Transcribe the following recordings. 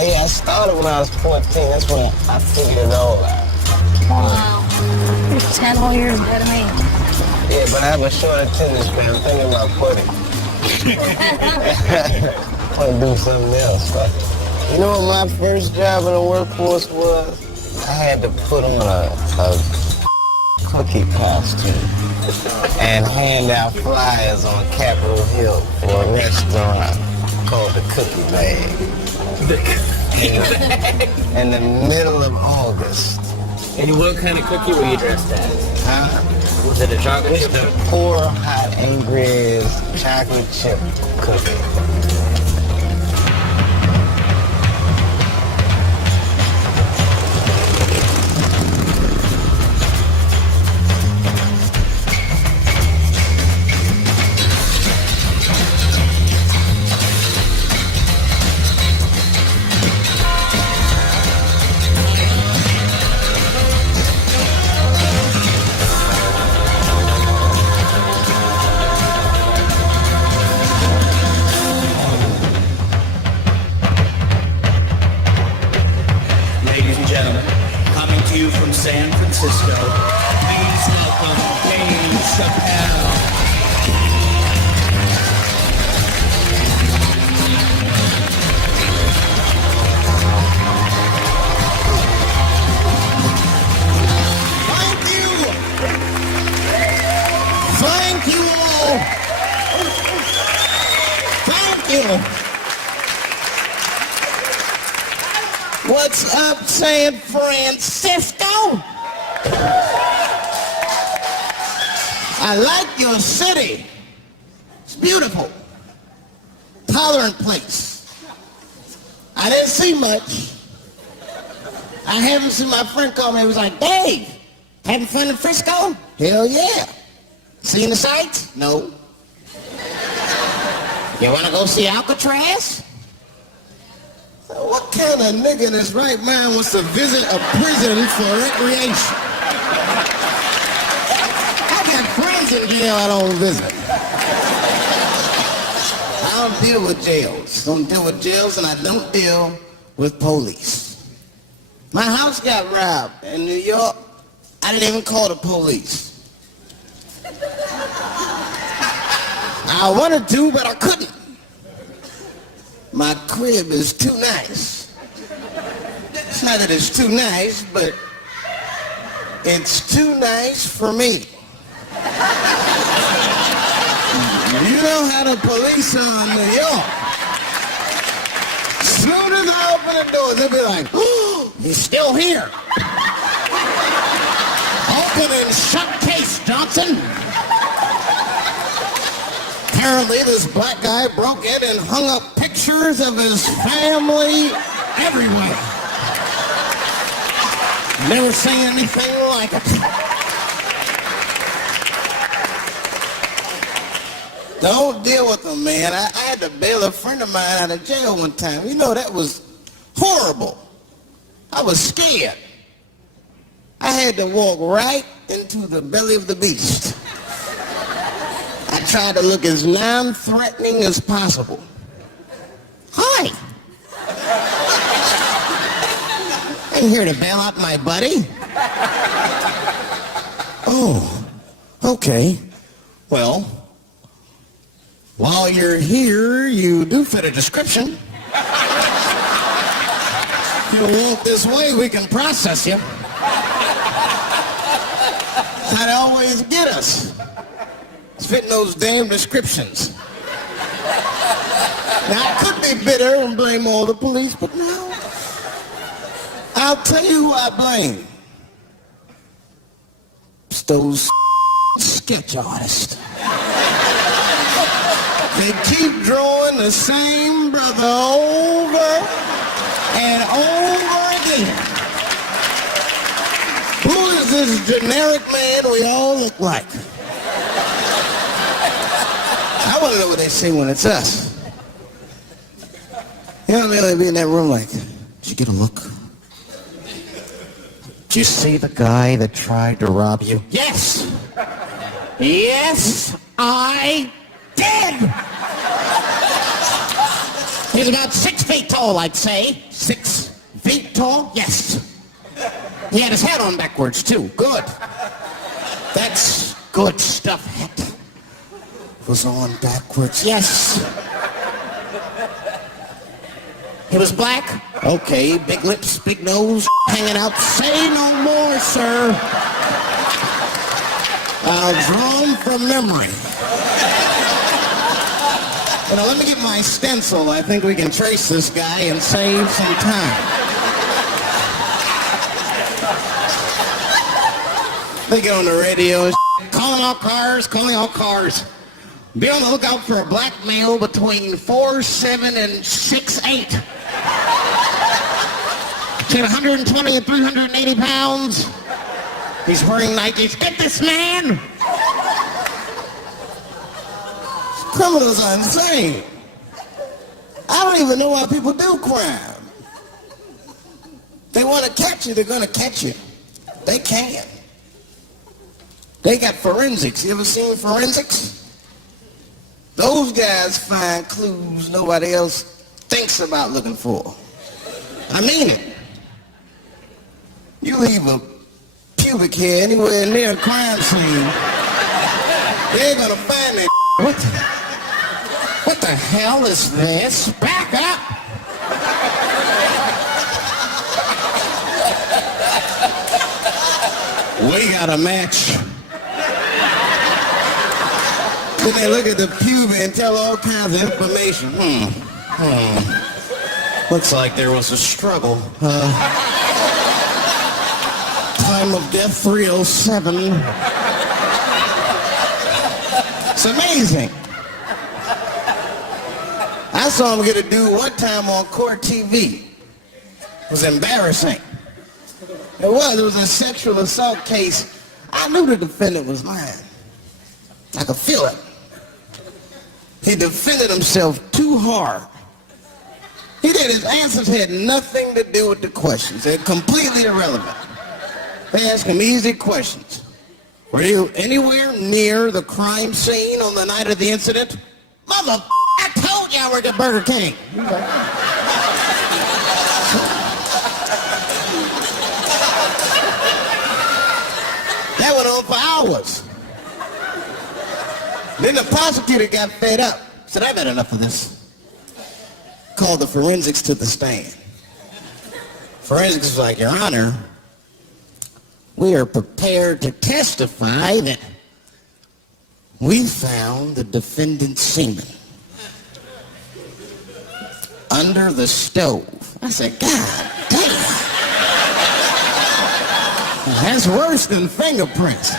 yeah, I started when I was 14. That's when I figured it all out. Wow. You're 10 whole years ahead of me. Yeah, but I have a short attention span. I'm thinking about quitting. I want to do something else. But you know what my first job in the workforce was? I had to put on a cookie costume and hand out flyers on Capitol Hill for a restaurant called the Cookie Bag. In the middle of August. And what kind of cookie were you dressed as? Huh? Was it a chocolate chip? The poor, hot, angry chocolate chip cookie. San Francisco. Please welcome Dave Chappelle. Thank you. Thank you all. Thank you. What's up, San Francisco? I like your city. It's beautiful. Tolerant place. I didn't see much. I haven't seen my friend call me. He was like, Dave, having fun in Frisco? Hell yeah. Seeing the sights? No. You want to go see Alcatraz? What kind of nigga in his right mind wants to visit a prison for recreation? I got friends in jail I don't visit. I don't deal with jails. Don't deal with jails, and I don't deal with police. My house got robbed in New York. I didn't even call the police. I wanted to, but I couldn't. My crib is too nice. It's not that it's too nice, but it's too nice for me. You know how the police are in New York. As soon as I open the door, they'll be like, oh, he's still here. Open and shut case, Johnson. Apparently, this black guy broke in and hung up pictures of his family everywhere. Never seen anything like it. Don't deal with them, man. I had to bail a friend of mine out of jail one time. You know, that was horrible. I was scared. I had to walk right into the belly of the beast. I tried to look as non-threatening as possible. Hi. I'm here to bail out my buddy. Oh, okay. Well, while you're here, you do fit a description. If you walk this way, we can process you. That's how they always get us. It's fitting those damn descriptions. Now, I could be bitter and blame all the police, but no. I'll tell you who I blame. It's those sketch artists. They keep drawing the same brother over and over again. Who is this generic man we all look like? I want to know what they say when it's us. You know what I mean? They'd be in that room like, did you get a look? Did you see the guy that tried to rob you? Yes! Yes, I did! He's about 6 feet tall, I'd say. 6 feet tall? Yes. He had his hat on backwards, too. Good. That's good stuff. Hat was on backwards. Yes. He was black? Okay. Big lips, big nose, hanging out. Say no more, sir. I'll draw him from memory. You know, let me get my stencil. I think we can trace this guy and save some time. They get on the radio, calling all cars, calling all cars. Be on the lookout for a black male between 4'7" and 6'8". Between 120 and 380 pounds. He's wearing Nikes. Get this man! Criminals are insane. I don't even know why people do crime. They want to catch you, they're going to catch you. They can. They got forensics. You ever seen forensics? Those guys find clues nobody else thinks about looking for. I mean it. You leave a pubic hair anywhere near a crime scene, they ain't gonna find that. What the hell is this? Back up! We got a match. Then they look at the pubis and tell all kinds of information. Looks like there was a struggle. Time of death 307. It's amazing. I saw him get a dude one time on court TV. It was embarrassing. It was a sexual assault case. I knew the defendant was lying. I could feel it. He defended himself too hard. He did. His answers had nothing to do with the questions. They're completely irrelevant. They asked him easy questions. Were you anywhere near the crime scene on the night of the incident? Mother, I told you I worked at Burger King. That went on for hours. Then the prosecutor got fed up. Said, I've had enough of this. Called the forensics to the stand. Forensics was like, Your Honor, we are prepared to testify that we found the defendant's semen under the stove. I said, God damn. That's worse than fingerprints.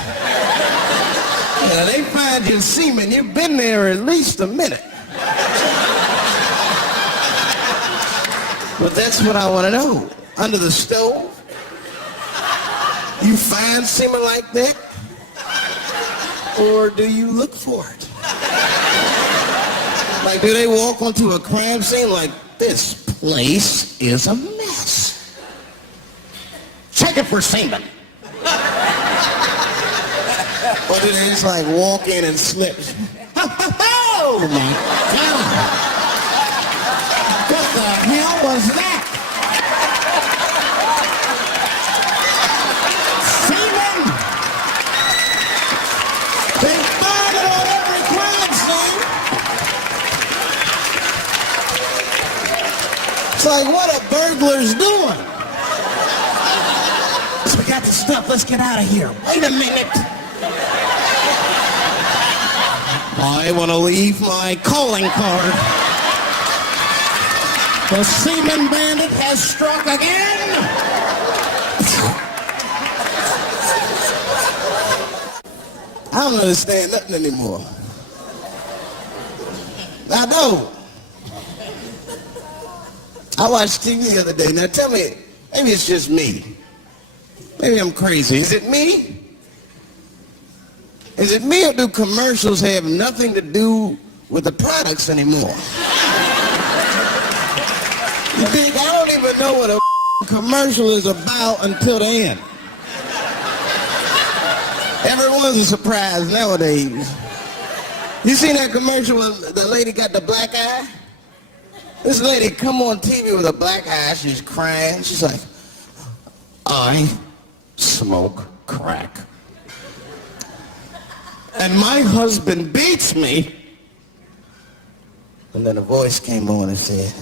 Yeah, they find your semen, you've been there at least a minute. But that's what I want to know. Under the stove? You find semen like that? Or do you look for it? Like, do they walk onto a crime scene like, this place is a mess? Check it for semen. Or do they just like walk in and slip? Oh my God! What the hell was that? Semen! They find it on every crime scene. It's like, what are burglars doing? So we got the stuff, let's get out of here. Wait a minute. I want to leave my calling card. The semen bandit has struck again. I don't understand nothing anymore. I don't. I watched TV the other day. Now tell me, maybe it's just me. Maybe I'm crazy. Is it me? Is it me or do commercials have nothing to do with the products anymore? You think I don't even know what a commercial is about until the end. Everyone's a surprise nowadays. You seen that commercial when the lady got the black eye? This lady come on TV with a black eye, she's crying. She's like, I smoke crack. And my husband beats me. And then a voice came on and said,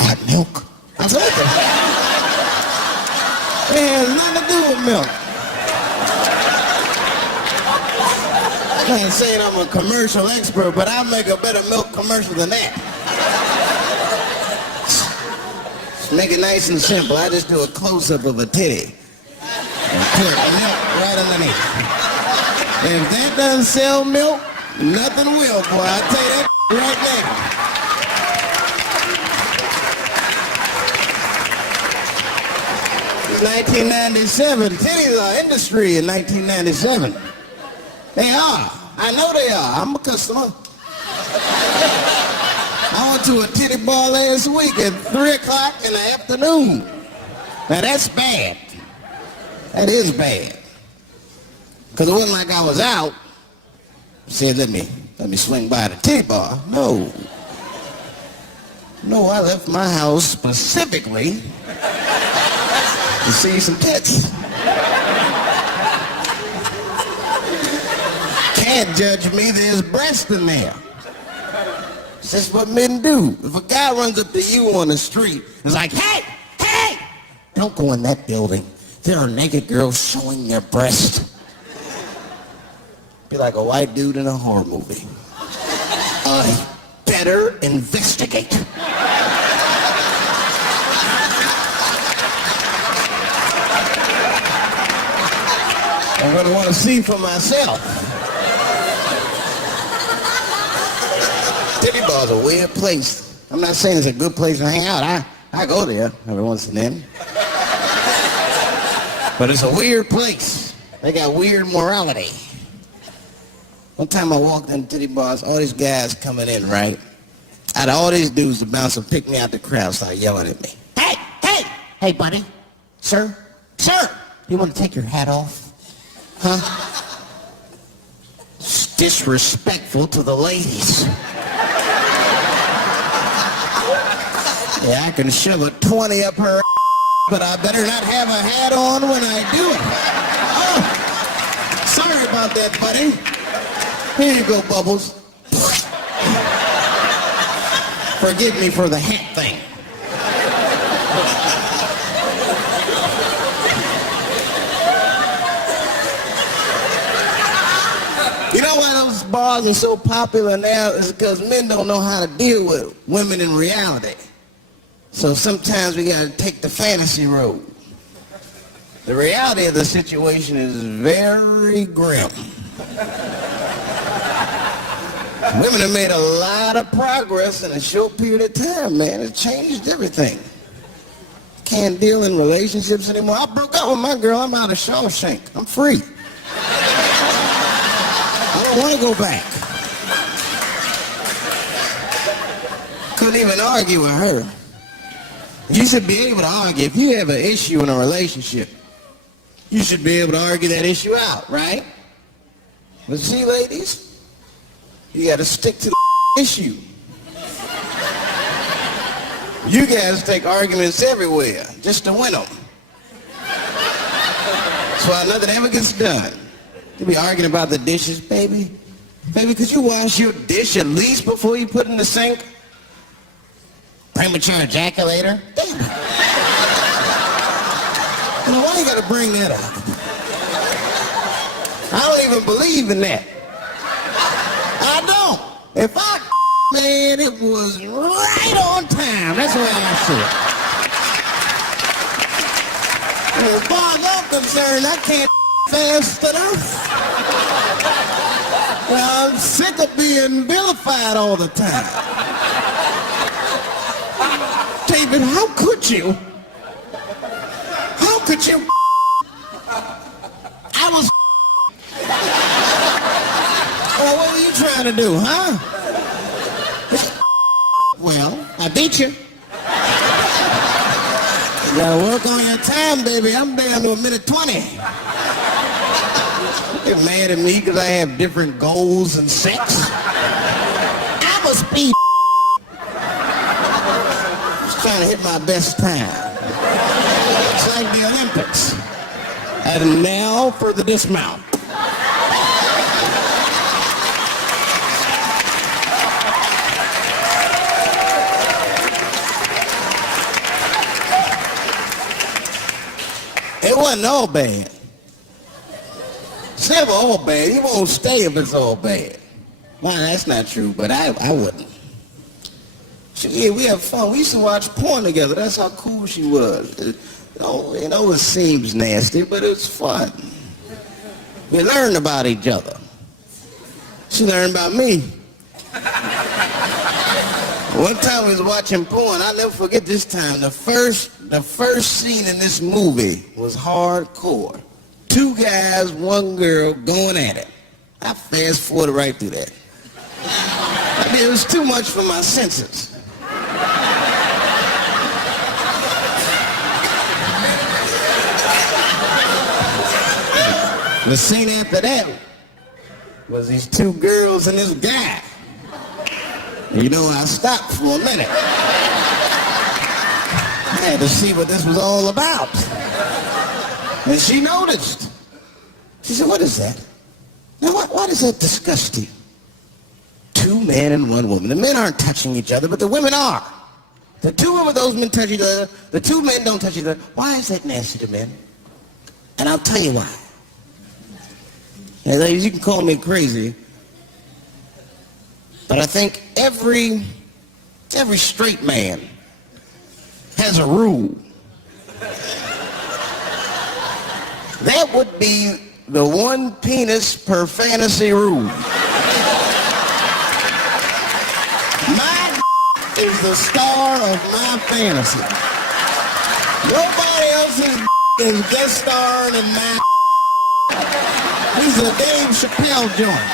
add milk. I said, what the heck? It has nothing to do with milk. I ain't saying I'm a commercial expert, but I'll make a better milk commercial than that. Just make it nice and simple. I just do a close-up of a titty. And put milk right underneath. If that doesn't sell milk, nothing will, boy. I'll tell you that right now. It's 1997. Titties are industry in 1997. They are. I know they are. I'm a customer. I went to a titty bar last week at 3 o'clock in the afternoon. Now that's bad. That is bad. Because it wasn't like I was out. Said, let me swing by the titty bar. No, I left my house specifically to see some tits. Can't judge me, there's breast in there. That's what men do. If a guy runs up to you on the street, it's like, hey, don't go in that building. There are naked girls showing their breast. Be like a white dude in a horror movie. I better investigate. I'm gonna want to see for myself. Titty bar's a weird place. I'm not saying it's a good place to hang out. I go there every once and then. But it's a weird place. They got weird morality. One time I walked in titty bars, all these guys coming in, right? Out of all these dudes, the bouncer picked me out the crowd, started yelling at me. Hey, buddy. Sir, you want to take your hat off? Huh? It's disrespectful to the ladies. Yeah, I can shove a 20 up her but I better not have a hat on when I do it. Oh, sorry about that, buddy. Here you go, Bubbles. Forgive me for the hat thing. You know why those bars are so popular now is because men don't know how to deal with women in reality. So sometimes we gotta take the fantasy road. The reality of the situation is very grim. Women have made a lot of progress in a short period of time, man. It changed everything. Can't deal in relationships anymore. I broke up with my girl. I'm out of Shawshank. I'm free. I don't want to go back. Couldn't even argue with her. You should be able to argue. If you have an issue in a relationship, you should be able to argue that issue out, right? But see, ladies, you got to stick to the issue. You guys take arguments everywhere just to win them. That's why nothing ever gets done. You be arguing about the dishes, baby. Baby, could you wash your dish at least before you put it in the sink? Premature ejaculator? Damn. You know, why you gotta bring that up? I don't even believe in that. I don't. If I man, it was right on time. That's the way I see it. As far as I'm concerned, I can't fast enough. I'm sick of being vilified all the time. David, how could you? How could you? I was. Well, what were you trying to do, huh? Well, I beat you. You gotta work on your time, baby. I'm down to a minute 20. You're mad at me because I have different goals and sex. I must be. to hit my best time. It's like the Olympics. And now for the dismount. It wasn't all bad. It's never all bad. You won't stay if it's all bad. Well, that's not true, but I wouldn't. Yeah, we have fun. We used to watch porn together. That's how cool she was. It seems nasty, but it was fun. We learned about each other. She learned about me. One time we was watching porn. I'll never forget this time. The first scene in this movie was hardcore. 2 guys, 1 girl going at it. I fast forwarded right through that. I mean, it was too much for my senses. The scene after that was these 2 girls and this guy. You know, I stopped for a minute. I had to see what this was all about. And she noticed. She said, "What is that? Now, why does that disgust you? 2 men and 1 woman. The men aren't touching each other, but the women are. The 2 of those men touch each other. The 2 men don't touch each other. Why is that nasty to men? And I'll tell you why. And ladies, you can call me crazy, but I think every straight man has a rule. That would be the 1 penis per fantasy rule. My is the star of my fantasy. Nobody else's is guest starring in my. This is a Dave Chappelle joint.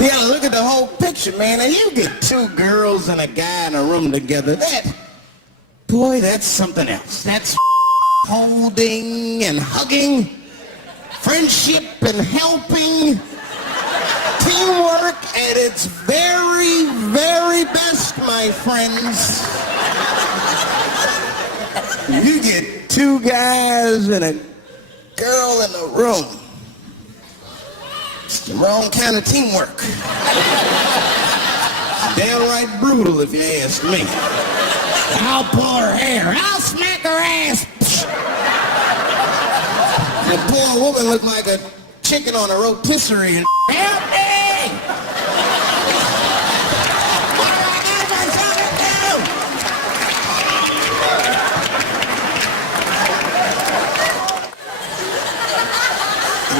Yeah, look at the whole picture, man. And you get 2 girls and a guy in a room together. That's something else. That's holding and hugging, friendship and helping, teamwork at its very, very best, my friends. You get 2 guys and a girl in the room. It's the wrong kind of teamwork. Downright brutal, if you ask me. I'll pull her hair. I'll smack her ass. The poor woman looked like a chicken on a rotisserie. And help me! What do I got myself into?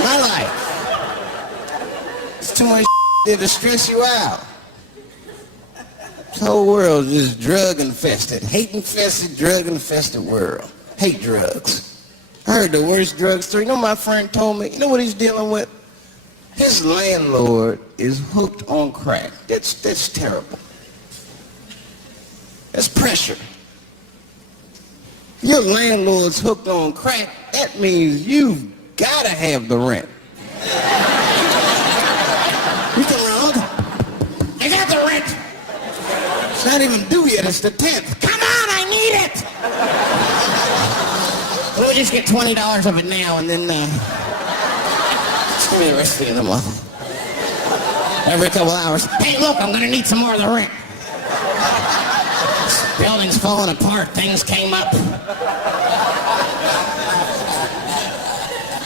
My life. It's too much there to stress you out. This whole world is drug-infested. Hate-infested, drug-infested world. Hate drugs. I heard the worst drug story. You know my friend told me, you know what he's dealing with? His landlord is hooked on crack. That's terrible. That's pressure. If your landlord's hooked on crack, that means you've got to have the rent. You come around. I got the rent. It's not even due yet. It's the 10th. Come on, I need it. We'll just get $20 of it now, and then just give me the rest of the month. Every couple hours. Hey, look, I'm gonna need some more of the rent. This building's falling apart. Things came up.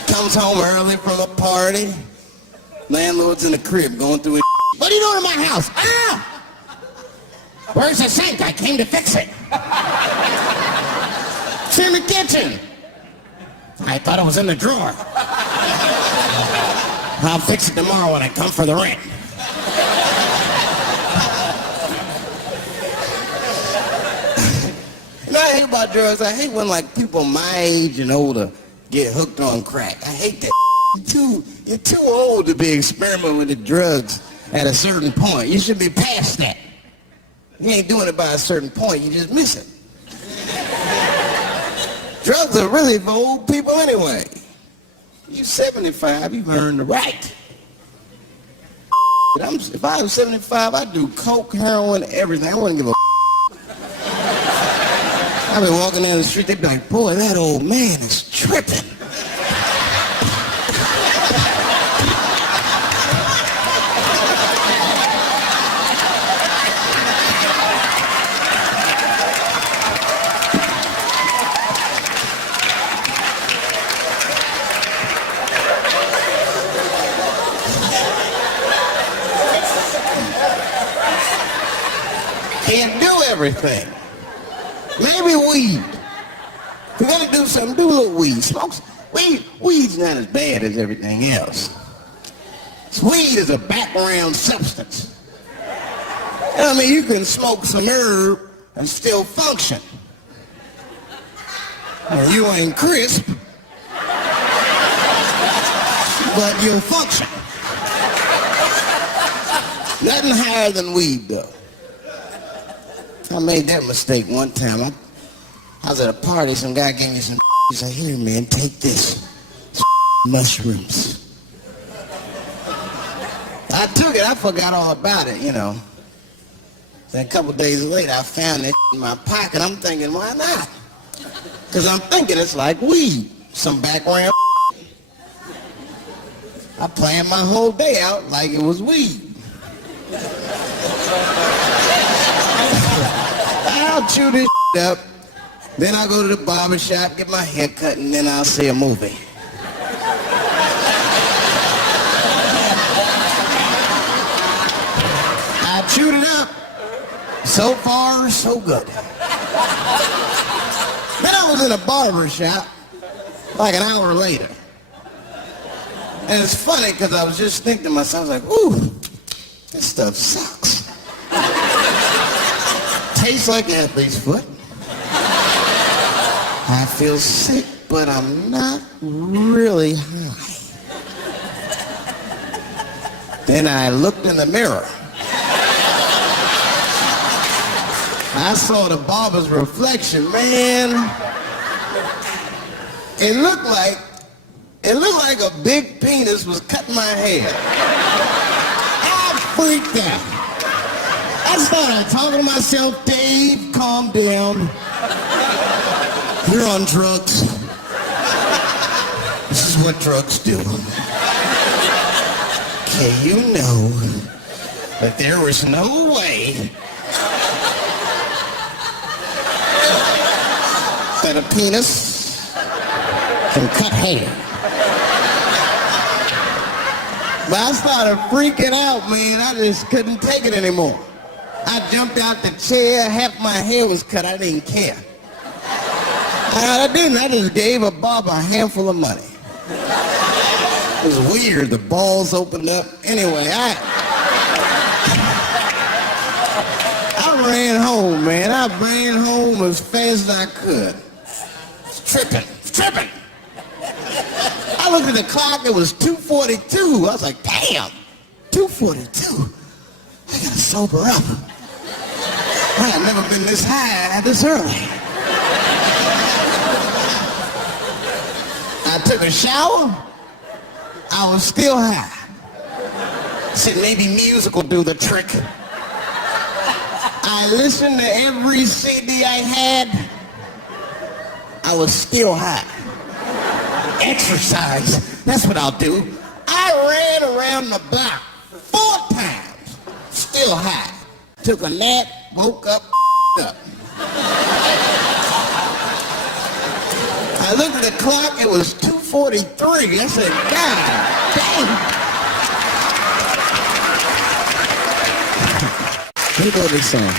Comes home early from a party. Landlord's in the crib going through his. What are you doing in my house? Ah! Where's the sink? I came to fix it. It's in the kitchen. I thought it was in the drawer. I'll fix it tomorrow when I come for the rent. You know, I hate about drugs. I hate when like people my age and older get hooked on crack. I hate that. You're too old to be experimenting with the drugs at a certain point. You should be past that. You ain't doing it by a certain point. You just miss it. Drugs are really for old people anyway. You're 75, you've earned the right. If I was 75, I'd do coke, heroin, everything. I wouldn't give a I'd be walking down the street, they'd be like, boy, that old man is tripping. Can't do everything. Maybe weed. If you're gonna do something, do a little weed. Smoke weed. Weed's not as bad as everything else. Weed is a background substance. I mean, you can smoke some herb and still function. Well, you ain't crisp, but you'll function. Nothing higher than weed, though. I made that mistake one time. I was at a party, some guy gave me some he said, here man, take this. It's mushrooms. I took it, I forgot all about it, you know. Then a couple days later, I found that in my pocket. I'm thinking, why not? Because I'm thinking it's like weed, some background. I planned my whole day out like it was weed. I'll chew this up, then I'll go to the barber shop, get my hair cut, and then I'll see a movie. I chewed it up. So far, so good. Then I was in a barber shop like an hour later. And it's funny because I was just thinking to myself, I was like, ooh, this stuff sucks. Tastes like athlete's foot. I feel sick, but I'm not really high. Then I looked in the mirror. I saw the barber's reflection, man. It looked like a big penis was cutting my hair. I freaked out. I started talking to myself, Dave, calm down. You're on drugs. This is what drugs do. Okay, you know that there was no way that a penis can cut hair. But I started freaking out, man. I just couldn't take it anymore. I jumped out the chair, half my hair was cut, I didn't care. I didn't, I just gave a barber a handful of money. It was weird, the balls opened up. Anyway, I ran home, man. I ran home as fast as I could. Tripping. I looked at the clock, it was 2:42. I was like, damn, 2:42. I gotta sober up. I had never been this high this early. I took a shower, I was still high. I said maybe music will do the trick. I listened to every CD I had, I was still high. Exercise, that's what I'll do. I ran around the block 4 times, still high. Took a nap, woke up, up. I looked at the clock, it was 2:43. I said, God damn. Let me go to this song.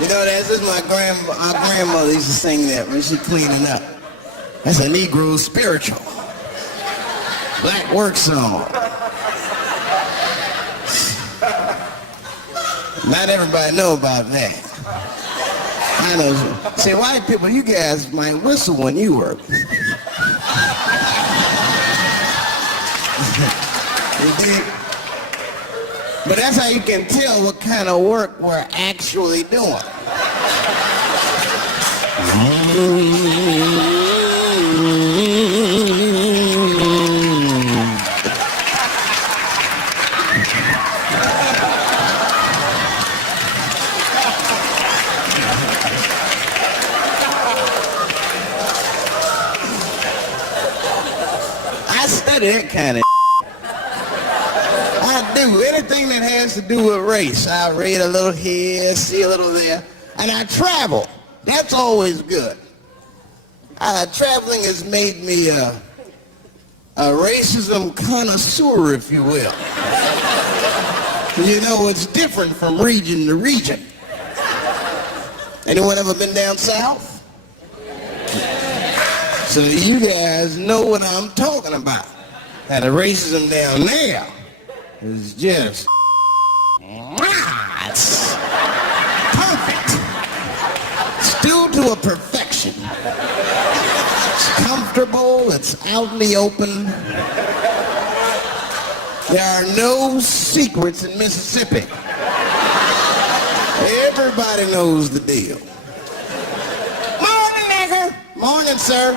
You know, this is our grandmother used to sing that when she cleaning up. That's a Negro spiritual. Black work song. Not everybody know about that. I know. See, white people, you guys might whistle when you work. But that's how you can tell what kind of work we're actually doing. I study that kind of I do. Anything that has to do with race. I read a little here, see a little there. And I travel. That's always good. Traveling has made me a racism connoisseur, if you will. You know, it's different from region to region. Anyone ever been down south? So you guys know what I'm talking about. And the racism down there is just, it's perfect. Still to a perfection. It's comfortable, it's out in the open. There are no secrets in Mississippi. Everybody knows the deal. Morning, nigger. Morning, sir.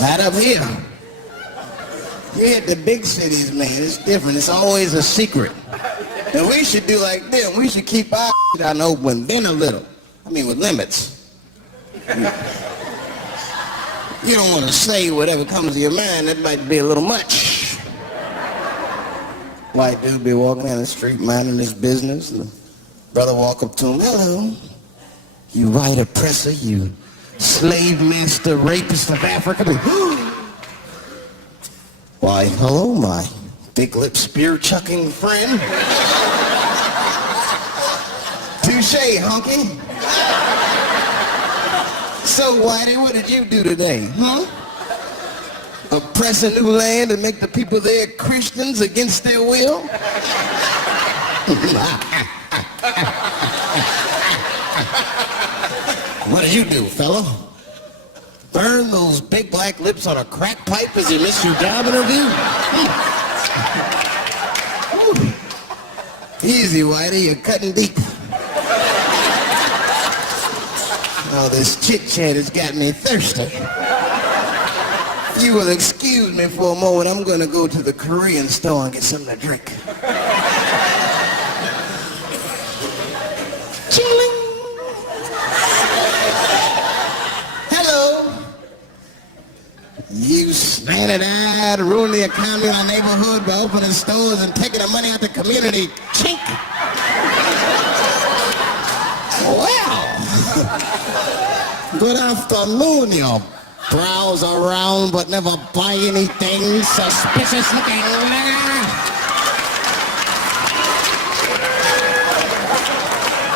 Not up here. Here at the big cities, man, it's different. It's always a secret. And we should do like them. We should keep our shit out open, then a little. I mean, with limits. You don't want to say whatever comes to your mind. That might be a little much. White dude be walking down the street minding his business. And the brother walk up to him, hello. You white oppressor, you slave master rapist of Africa. Why, hello, my big lip spear chucking friend. Touche, hunky. So, Whitey, what did you do today, huh? Oppress a new land and make the people there Christians against their will? What did you do, fella? Burn those big black lips on a crack pipe as you missed your job interview? Easy, Whitey, you're cutting deep. Oh, this chit-chat has got me thirsty. If you will excuse me for a moment, I'm going to go to the Korean store and get something to drink. Ching-ling! Hello. You slanted-eyed, ruin the economy in our neighborhood by opening stores and taking the money out the community. Chink! Well, good afternoon, you browse around but never buy anything suspicious looking.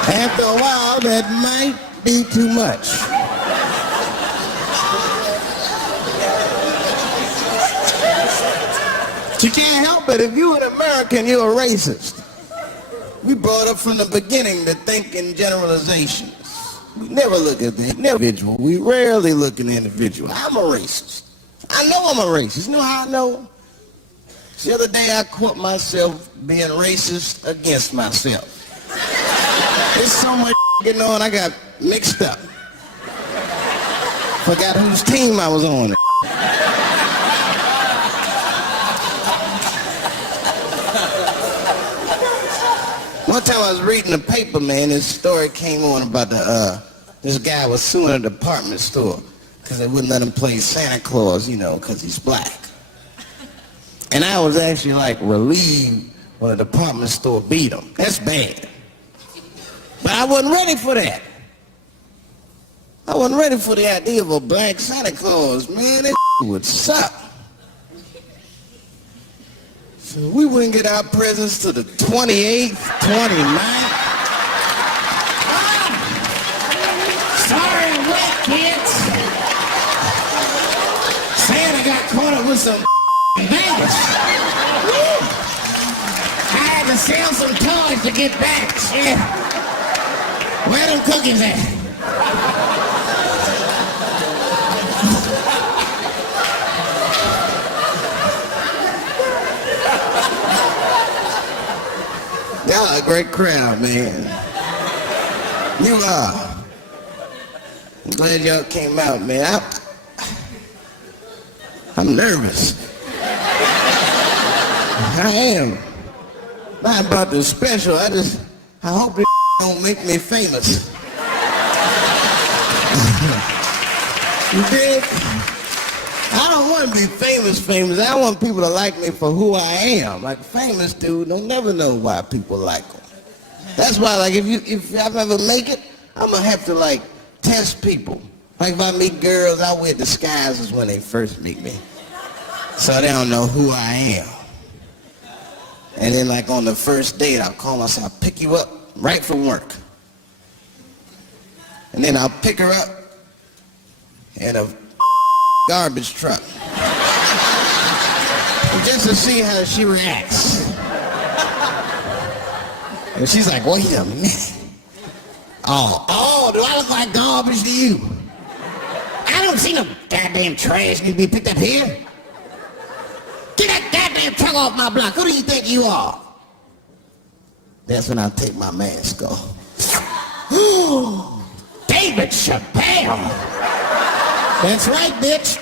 After a while, that might be too much. You can't help it. If you're an American, you're a racist. We brought up from the beginning to think in generalizations. We never look at the individual. We rarely look at the individual. I'm a racist. I know I'm a racist. You know how I know? The other day I caught myself being racist against myself. There's so much getting on, I got mixed up. Forgot whose team I was on. One time I was reading the paper, man, this story came on about this guy was suing a department store because they wouldn't let him play Santa Claus, you know, because he's black. And I was actually like relieved when a department store beat him. That's bad. But I wasn't ready for that. I wasn't ready for the idea of a black Santa Claus, man. That would suck. So we wouldn't get our presents to the 28th, 29th. Sorry, wet kids. Santa got caught up with some Vegas. I had to sell some toys to get back. Shit. Where them cookies at? Y'all are a great crowd, man. You are. I'm glad y'all came out, man. I'm nervous. I am. Not about the special. I hope this don't make me famous. You dig? I don't want to be famous. I want people to like me for who I am. Like a famous dude don't never know why people like him. That's why, like, if I ever make it, I'm gonna have to like test people. Like if I meet girls, I wear disguises when they first meet me, so they don't know who I am. And then like on the first date, I'll call myself, I'll pick you up right from work. And then I'll pick her up in a garbage truck. Just to see how she reacts. And she's like, wait a minute. Oh, do I look like garbage to you? I don't see no goddamn trash need to be picked up here. Get that goddamn truck off my block. Who do you think you are? That's when I take my mask off. David Chappelle. That's right, bitch.